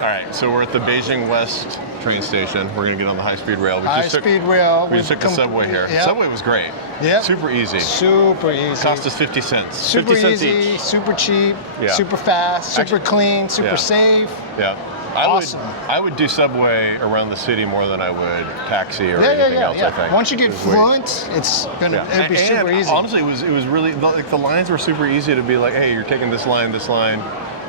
All right, so we're at the Beijing West train station. We're gonna get on the high-speed rail. We just took the subway here. Yep. Subway was great. Yeah. Super easy. Super easy. Cost us 50 cents. Super 50 cents easy, each. super cheap, Yeah. super fast, super Actually, clean, super safe. Yeah. Awesome. I would do subway around the city more than I would taxi or anything else. I think. Once you get fluent, it's gonna it'd be super easy. Honestly, it was really like the lines were super easy to be like, hey, you're taking this line,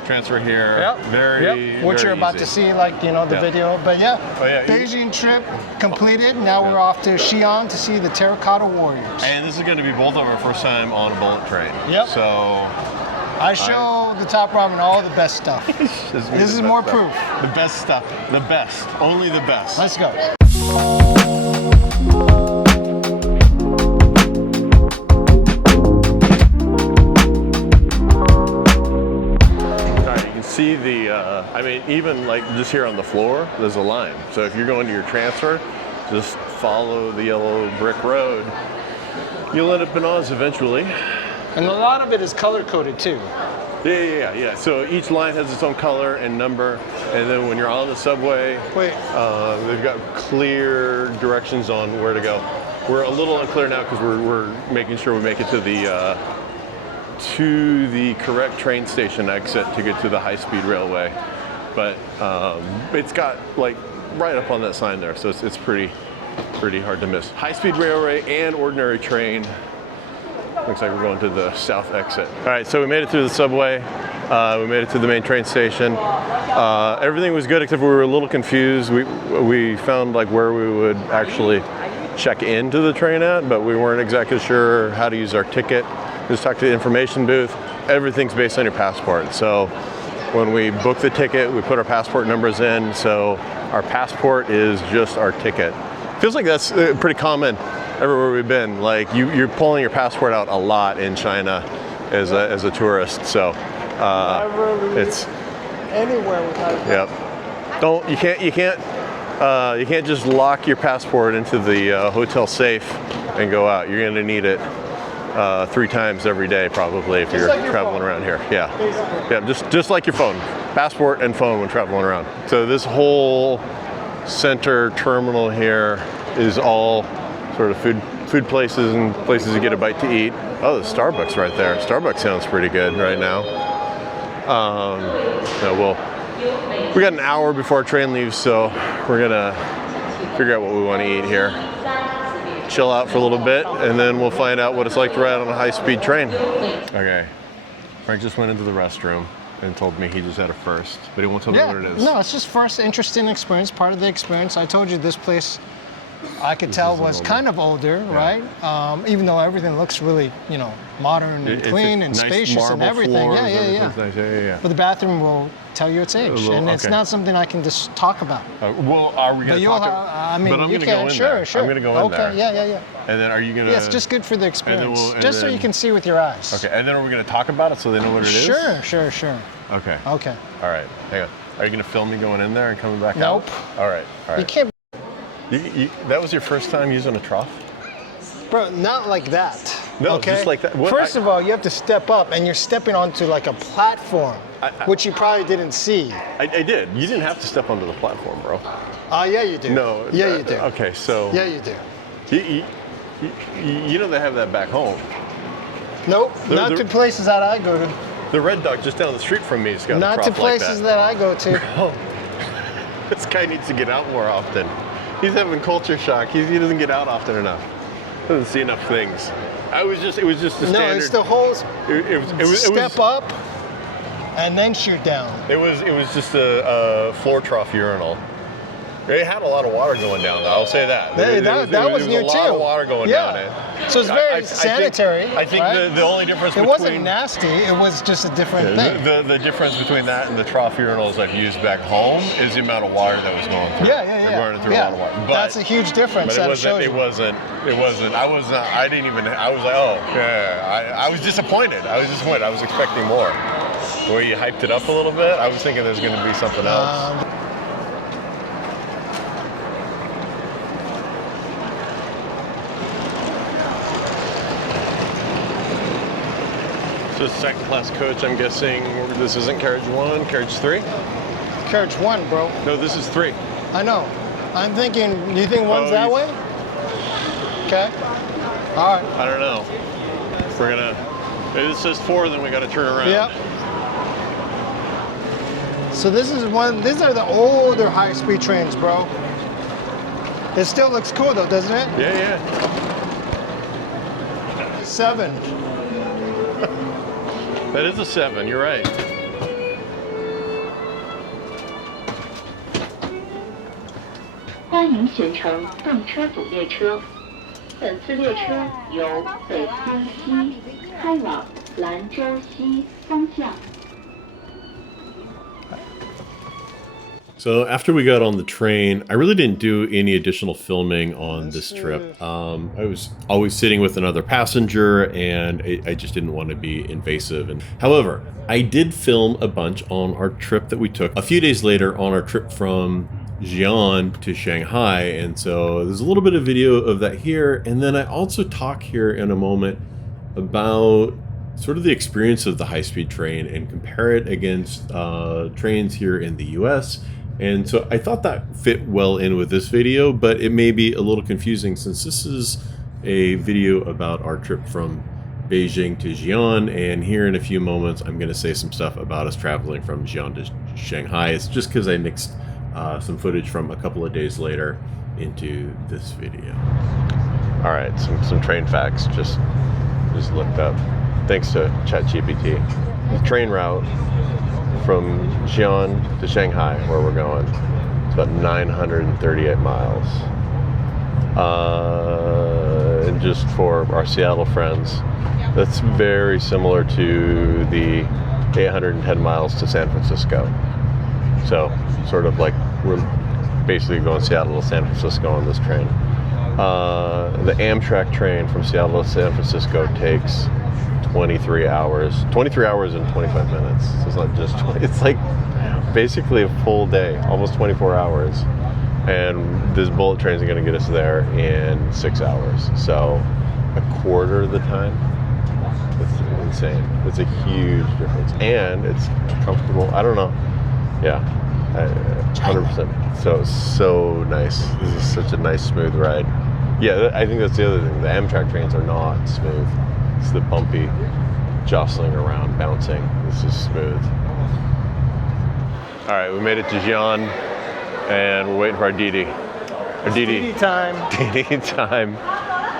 transfer here. Yep. Very. What very you're about easy. to see, like the video. But yeah, Beijing trip completed. Now we're off to Xi'an to see the Terracotta Warriors. And this is going to be both of our first time on a bullet train. Yep. So I show the top ramen all the best stuff. This is more proof. The best stuff. The best. Only the best. Let's go. See the, I mean, even like just here on the floor, there's a line. So if you're going to your transfer, just follow the yellow brick road. You'll end up in Oz eventually. And a lot of it is color coded too. Yeah. So each line has its own color and number. And then when you're on the subway, they've got clear directions on where to go. We're a little unclear now because we're making sure we make it to the correct train station exit to get to the high-speed railway, but it's got like right up on that sign there, so it's pretty hard to miss. High-speed railway and ordinary train. Looks like we're going to the south exit. All right, so we made it through the subway. We made it to the main train station. Everything was good except we were a little confused. We found like where we would actually check into the train at, but we weren't exactly sure how to use our ticket. Just talk to the information booth. Everything's based on your passport. So when we book the ticket, we put our passport numbers in. So our passport is just our ticket. Feels like that's pretty common everywhere we've been. Like you're pulling your passport out a lot in China as a tourist. So it's anywhere without. Yep. You can't just lock your passport into the hotel safe and go out. You're going to need it 3 times every day probably if you're traveling around here. Yeah, just like your phone. Passport and phone when traveling around. So this whole center terminal here is all sort of food places and places to get a bite to eat. Oh, there's Starbucks right there. Starbucks sounds pretty good right now. We got an hour before our train leaves, so we're gonna figure out what we want to eat here. Chill out for a little bit, and then we'll find out what it's like to ride on a high-speed train. Okay, Frank just went into the restroom and told me he just had a first, but he won't tell me what it is. No, it's just first interesting experience, part of the experience. I told you this place, I could tell was kind of older, right? Even though everything looks really, modern and clean and nice spacious and everything. Nice. But the bathroom will tell you its age, and it's not something I can just talk about. Well, are we going to talk about? I mean, but I'm you going to go in there. Sure. I'm going to go in there. Okay, yeah. And then are you going to? Yeah, it's just good for the experience, so you can see with your eyes. Okay, and then are we going to talk about it so they know what it is? Sure. Okay. All right, hang on. Are you going to film me going in there and coming back out? Nope. All right. You can't. That was your first time using a trough? Bro, not like that. No, okay? just like that. First of all, you have to step up, and you're stepping onto like a platform, which you probably didn't see. I did. You didn't have to step onto the platform, bro. Yeah, you do. No. Yeah, you do. Okay, so. Yeah, you do. You know they have that back home. Nope, not to places that I go to. The Red Dog just down the street from me has got a Not trough to places like that. I go to. Bro, this guy needs to get out more often. He's having culture shock. He doesn't get out often enough. Doesn't see enough things. It was just a standard. No, it's the whole Step up and then shoot down. It was just a floor trough urinal. It had a lot of water going down, though. I'll say that. That was new too. A lot of water going down it. So it's very sanitary. I think the only difference between... It wasn't nasty. It was just a different thing. The difference between that and the trough urinals I've used back home is the amount of water that was going through. Yeah. They're going through a lot of water. But, that's a huge difference. But it wasn't. I was like, oh, yeah. I was disappointed. I was expecting more. The way you hyped it up a little bit, I was thinking there's going to be something else. Second class coach, I'm guessing this isn't carriage 1, carriage 3? carriage 1, bro. No, this is 3. I know. I'm thinking, do you think one's Oh, that way? Okay. All right. I don't know. If we're gonna, if it says 4, then we gotta turn around. Yep. So this is these are the older high-speed trains, bro. It still looks cool though, doesn't it? Yeah. 7. That is a 7, you're right. So after we got on the train, I really didn't do any additional filming on this trip. I was always sitting with another passenger, and I just didn't want to be invasive. And however, I did film a bunch on our trip that we took a few days later on our trip from Xi'an to Shanghai. And so there's a little bit of video of that here. And then I also talk here in a moment about sort of the experience of the high-speed train and compare it against trains here in the US. And so I thought that fit well in with this video, but it may be a little confusing since this is a video about our trip from Beijing to Xi'an, and here in a few moments I'm going to say some stuff about us traveling from Xi'an to Shanghai. It's just because I mixed some footage from a couple of days later into this video. All right, some train facts just looked up thanks to ChatGPT. The train route from Xi'an to Shanghai, where we're going, it's about 938 miles. And just for our Seattle friends, that's very similar to the 810 miles to San Francisco. So sort of like we're basically going Seattle to San Francisco on this train. The Amtrak train from Seattle to San Francisco takes 23 hours and 25 minutes. So it's not just 20, it's like basically a full day, almost 24 hours. And this bullet train is going to get us there in 6 hours. So a quarter of the time. It's insane. It's a huge difference. And it's comfortable. I don't know. Yeah. 100%. So nice. This is such a nice, smooth ride. Yeah, I think that's the other thing. The Amtrak trains are not smooth. It's the bumpy, jostling around, bouncing. This is smooth. All right, we made it to Xi'an, and we're waiting for our Didi. Our Didi time. Didi time.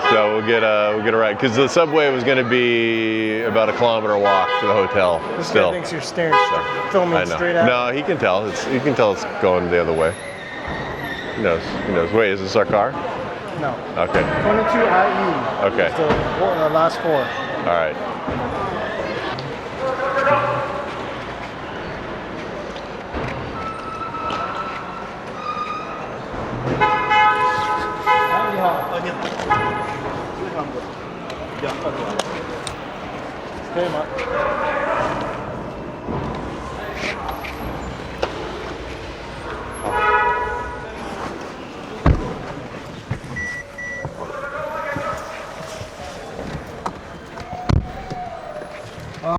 So we'll get a ride because the subway was going to be about a kilometer walk to the hotel. This still. guy thinks you're filming straight out. No, he can tell. You can tell it's going the other way. He knows. Wait, is this our car? No. Okay. 22 IE. Okay. So the last 4. All right. Hey, Mark.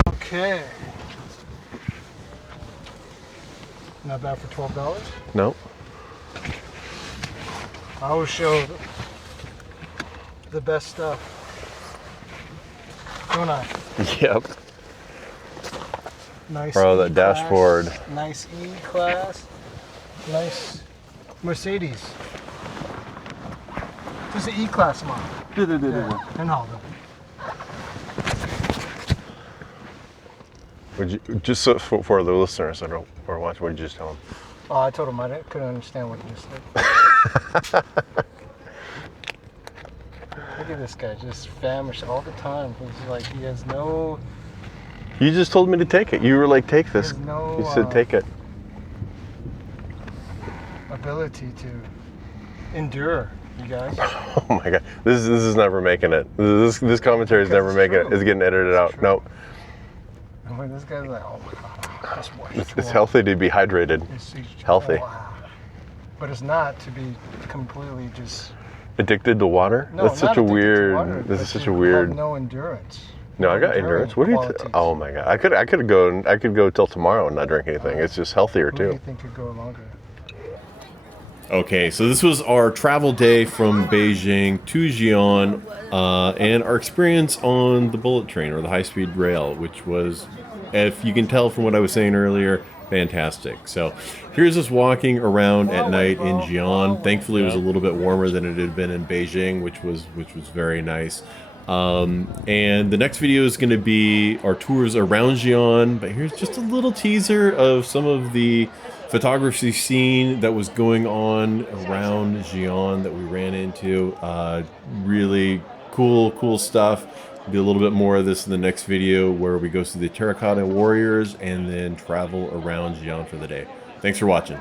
Okay. Not bad for $12. Nope. I will show the best stuff. Don't I? Yep. Nice. Bro, that E-class, dashboard. Nice E-class. Nice Mercedes. 这是 E-class 吗？对，很好的。 Would you just so for the listeners that are watching? What did you just tell them? Oh, I told him I couldn't understand what he just said. Look at this guy, just famished all the time. He's like, he has no. You just told me to take it. You were like, take this. No, you said take it. Ability to endure, you guys. Oh my god, this is never making it. This commentary is never making it. It's getting edited out. Nope. I mean, this guy's like, oh my god, it's healthy to be hydrated. It's healthy. Wow. But it's not to be completely just addicted to water. No, That's such a weird. This is such a weird. Have no endurance. No, I got endurance. What do you? Oh my god, I could go till tomorrow and not drink anything. It's just healthier What do you too. think could go longer? Okay, so this was our travel day from Beijing to Xi'an, and our experience on the bullet train or the high-speed rail, which was, if you can tell from what I was saying earlier, fantastic. So here's us walking around at night in Xi'an. Thankfully, it was a little bit warmer than it had been in Beijing, which was very nice. And the next video is going to be our tours around Xi'an, but here's just a little teaser of some of the photography scene that was going on around Xi'an that we ran into. Really cool stuff. Be a little bit more of this in the next video where we go see the Terracotta Warriors and then travel around Xi'an for the day. Thanks for watching.